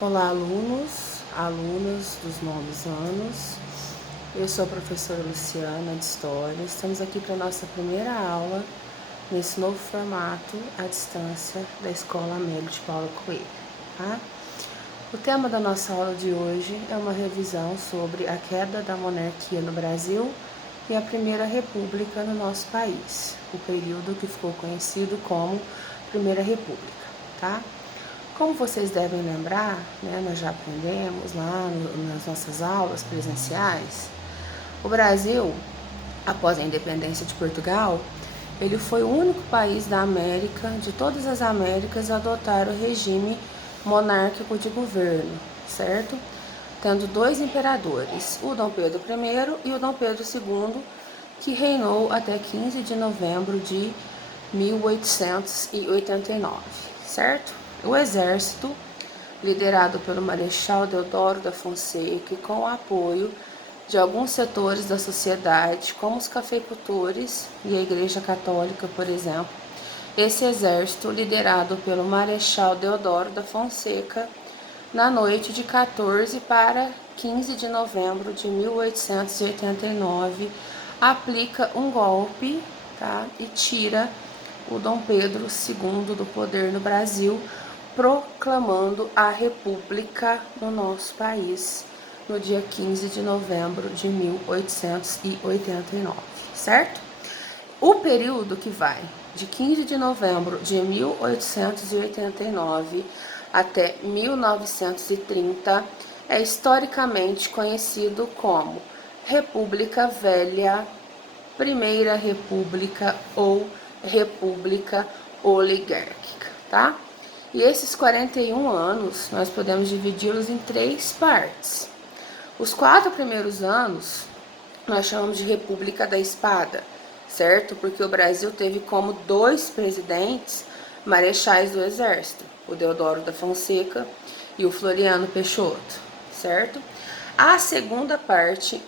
Olá, alunos, alunas dos novos anos. Eu sou a professora Luciana de História. Estamos aqui para a nossa primeira aula nesse novo formato à distância da Escola Amélio de Paula Coelho, tá? O tema da nossa aula de hoje é uma revisão sobre a queda da monarquia no Brasil e a Primeira República no nosso país, o período que ficou conhecido como Primeira República, tá? Como vocês devem lembrar, né, nós já aprendemos lá nas nossas aulas presenciais, o Brasil, após a independência de Portugal, ele foi o único país da América, de todas as Américas, a adotar o regime monárquico de governo, certo? Tendo dois imperadores, o Dom Pedro I e o Dom Pedro II, que reinou até 15 de novembro de 1889, certo? O exército, liderado pelo Marechal Deodoro da Fonseca e com o apoio de alguns setores da sociedade, como os cafeicultores e a Igreja Católica, por exemplo, esse exército, liderado pelo Marechal Deodoro da Fonseca, na noite de 14 para 15 de novembro de 1889, aplica um golpe, tá? E tira o Dom Pedro II do poder no Brasil, proclamando a República no nosso país no dia 15 de novembro de 1889, certo? O período que vai de 15 de novembro de 1889 até 1930 é historicamente conhecido como República Velha, Primeira República ou República Oligárquica, tá? E esses 41 anos nós podemos dividi-los em três partes. Os 4 primeiros anos nós chamamos de República da Espada, certo? Porque o Brasil teve como 2 presidentes marechais do Exército, o Deodoro da Fonseca e o Floriano Peixoto, certo? A segunda parte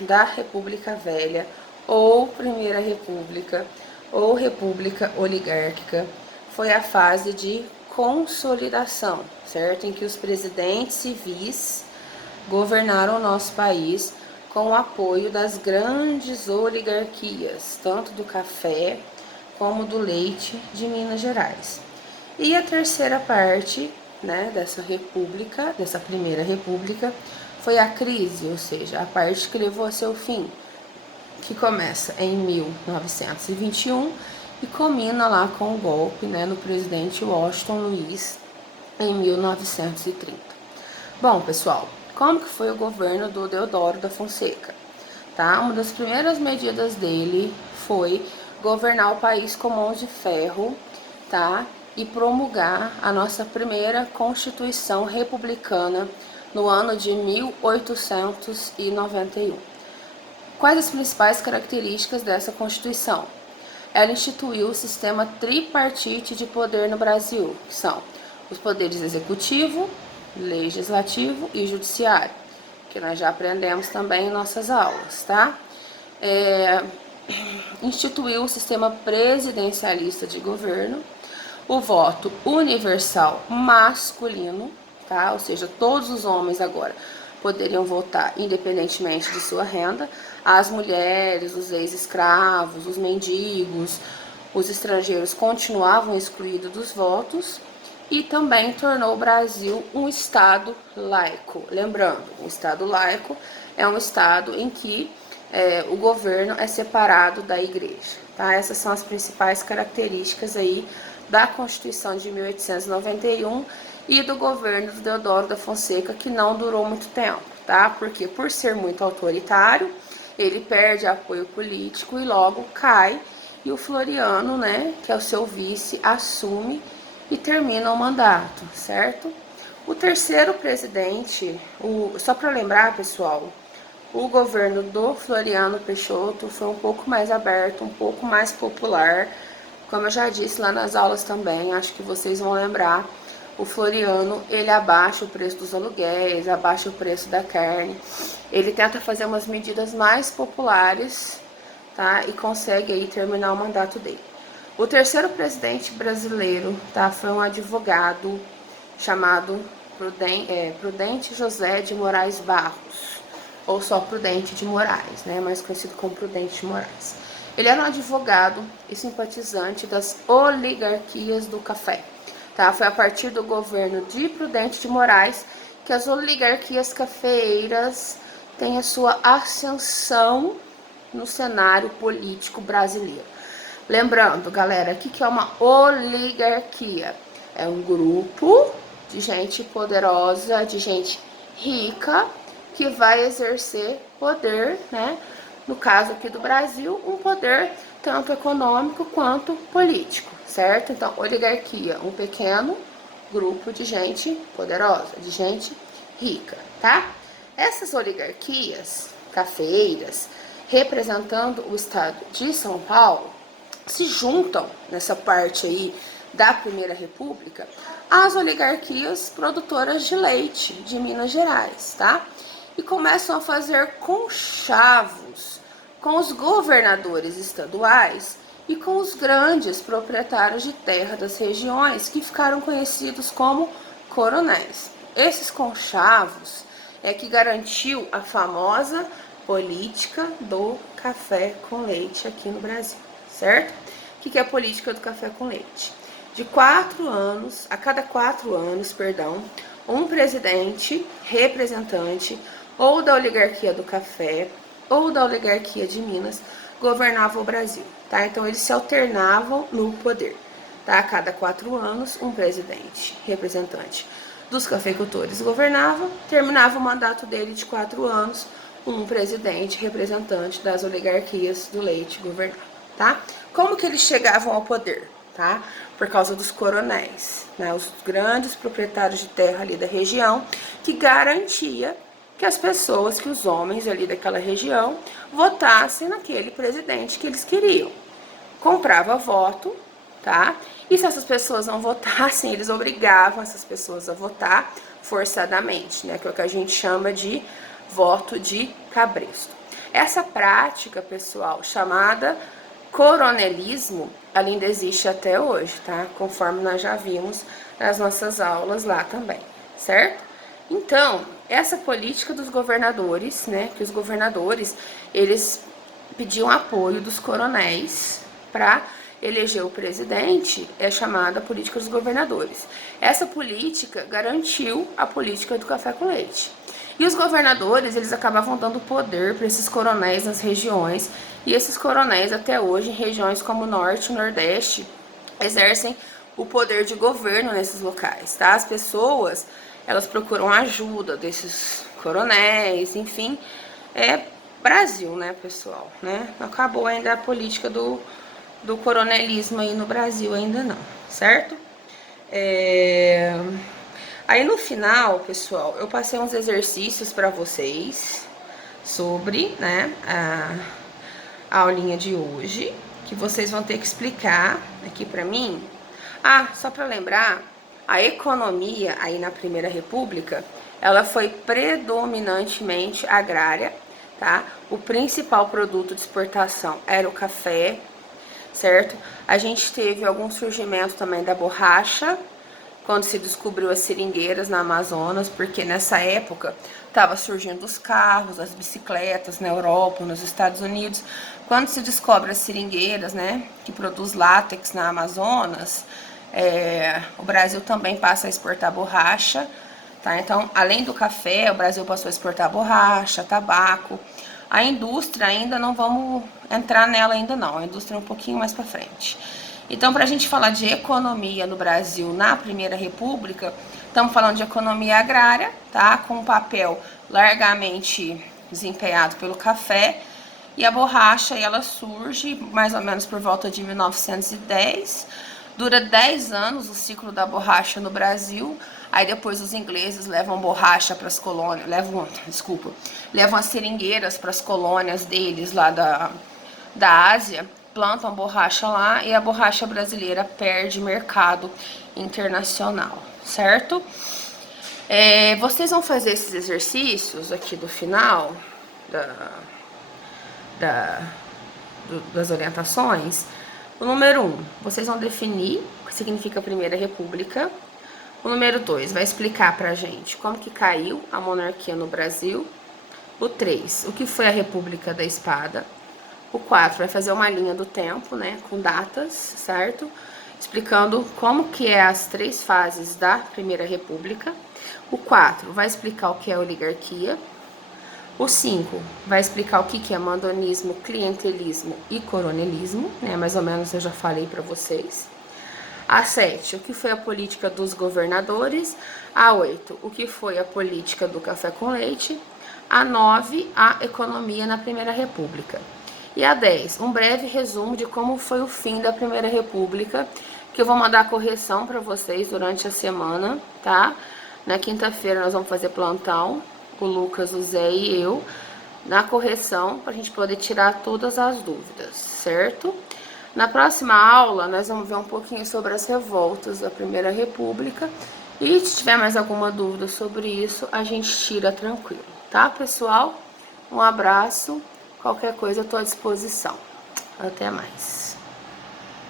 da República Velha, ou Primeira República, ou República Oligárquica, foi a fase de consolidação, certo? Em que os presidentes civis governaram o nosso país com o apoio das grandes oligarquias, tanto do café como do leite de Minas Gerais. E a terceira parte, né, dessa república, dessa primeira república, foi a crise, ou seja, a parte que levou a seu fim, que começa em 1921 e culmina lá com o golpe, né, no presidente Washington Luiz em 1930. Bom, pessoal, como que foi o governo do Deodoro da Fonseca? Tá? Uma das primeiras medidas dele foi governar o país com mãos de ferro, tá? E promulgar a nossa primeira Constituição Republicana no ano de 1891. Quais as principais características dessa Constituição? Ela instituiu o sistema tripartite de poder no Brasil, que são os poderes executivo, legislativo e judiciário, que nós já aprendemos também em nossas aulas, tá? Instituiu o sistema presidencialista de governo, o voto universal masculino, tá? Ou seja, todos os homens agora poderiam votar independentemente de sua renda, as mulheres, os ex-escravos, os mendigos, os estrangeiros continuavam excluídos dos votos, e também tornou o Brasil um estado laico. Lembrando, um estado laico é um estado em que o governo é separado da igreja, tá? Essas são as principais características aí da Constituição de 1891 e do governo do Deodoro da Fonseca, que não durou muito tempo, tá? Porque por ser muito autoritário, ele perde apoio político e logo cai, e o Floriano, né, que é o seu vice, assume e termina o mandato, certo? O terceiro presidente, só para lembrar, pessoal, o governo do Floriano Peixoto foi um pouco mais aberto, um pouco mais popular. Como eu já disse lá nas aulas também, acho que vocês vão lembrar, o Floriano, ele abaixa o preço dos aluguéis, abaixa o preço da carne, ele tenta fazer umas medidas mais populares, tá? E consegue aí terminar o mandato dele. O terceiro presidente brasileiro, tá? Foi um advogado chamado Prudente José de Moraes Barros, ou só Prudente de Moraes, né, mais conhecido como Prudente de Moraes. Ele era um advogado e simpatizante das oligarquias do café. Tá? Foi a partir do governo de Prudente de Moraes que as oligarquias cafeeiras têm a sua ascensão no cenário político brasileiro. Lembrando, galera, o que é uma oligarquia? É um grupo de gente poderosa, de gente rica, que vai exercer poder, né? No caso aqui do Brasil, um poder tanto econômico quanto político, certo? Então, oligarquia, um pequeno grupo de gente poderosa, de gente rica, tá? Essas oligarquias cafeeiras, representando o estado de São Paulo, se juntam nessa parte aí da Primeira República às oligarquias produtoras de leite de Minas Gerais, tá? E começam a fazer conchavos com os governadores estaduais e com os grandes proprietários de terra das regiões, que ficaram conhecidos como coronéis. Esses conchavos é que garantiu a famosa política do café com leite aqui no Brasil, certo? O que é a política do café com leite? A cada 4 anos, um presidente representante ou da oligarquia do café ou da oligarquia de Minas governava o Brasil, tá? Então eles se alternavam no poder, tá? A cada 4 anos, um presidente representante dos cafeicultores governava, terminava o mandato dele de 4 anos, um presidente representante das oligarquias do leite governava, tá? Como que eles chegavam ao poder, tá? Por causa dos coronéis, né? Os grandes proprietários de terra ali da região, que garantia que as pessoas, que os homens ali daquela região votassem naquele presidente que eles queriam. Comprava voto, tá? E se essas pessoas não votassem, eles obrigavam essas pessoas a votar forçadamente, né? Que é o que a gente chama de voto de cabresto. Essa prática, pessoal, chamada coronelismo, ela ainda existe até hoje, tá? Conforme nós já vimos nas nossas aulas lá também, certo? Então, essa política dos governadores, né? Que os governadores, eles pediam apoio dos coronéis para eleger o presidente, é chamada política dos governadores. Essa política garantiu a política do café com leite. E os governadores, eles acabavam dando poder para esses coronéis nas regiões, e esses coronéis até hoje, em regiões como o Norte e o Nordeste, exercem o poder de governo nesses locais, tá? As pessoas, elas procuram ajuda desses coronéis, enfim, é Brasil, né, pessoal, né? Não acabou ainda a política do coronelismo aí no Brasil, ainda não, certo? Aí no final, pessoal, eu passei uns exercícios para vocês sobre, né, a aulinha de hoje, que vocês vão ter que explicar aqui para mim. Ah, só para lembrar, a economia aí na Primeira República, ela foi predominantemente agrária, tá? O principal produto de exportação era o café, certo? A gente teve algum surgimento também da borracha, quando se descobriu as seringueiras na Amazonas, porque nessa época estava surgindo os carros, as bicicletas na Europa, nos Estados Unidos. Quando se descobre as seringueiras, né, que produz látex na Amazonas, o Brasil também passa a exportar borracha, tá? Então, além do café, o Brasil passou a exportar borracha, tabaco. A indústria ainda não vamos entrar nela ainda não, a indústria é um pouquinho mais para frente. Então, para a gente falar de economia no Brasil na Primeira República, estamos falando de economia agrária, tá? Com um papel largamente desempenhado pelo café. E a borracha, ela surge mais ou menos por volta de 1910. Dura 10 anos o ciclo da borracha no Brasil. Aí depois os ingleses levam borracha para as colônias, levam as seringueiras para as colônias deles lá da Ásia, plantam borracha lá e a borracha brasileira perde mercado internacional, certo? Vocês vão fazer esses exercícios aqui do final das orientações. O número 1, vocês vão definir o que significa Primeira República. O número 2 vai explicar pra gente como que caiu a monarquia no Brasil. O 3, o que foi a República da Espada. O 4 vai fazer uma linha do tempo, né, com datas, certo? Explicando como que é as 3 fases da Primeira República. O 4 vai explicar o que é oligarquia. O 5 vai explicar o que é mandonismo, clientelismo e coronelismo, né? Mais ou menos eu já falei para vocês. A 7, o que foi a política dos governadores. A 8, o que foi a política do café com leite. A 9, a economia na Primeira República. E a 10, um breve resumo de como foi o fim da Primeira República, que eu vou mandar correção para vocês durante a semana, tá? Na quinta-feira nós vamos fazer plantão, o Lucas, o Zé e eu, na correção, para a gente poder tirar todas as dúvidas, certo? Na próxima aula, nós vamos ver um pouquinho sobre as revoltas da Primeira República. E se tiver mais alguma dúvida sobre isso, a gente tira tranquilo, tá, pessoal? Um abraço, qualquer coisa eu estou à disposição. Até mais.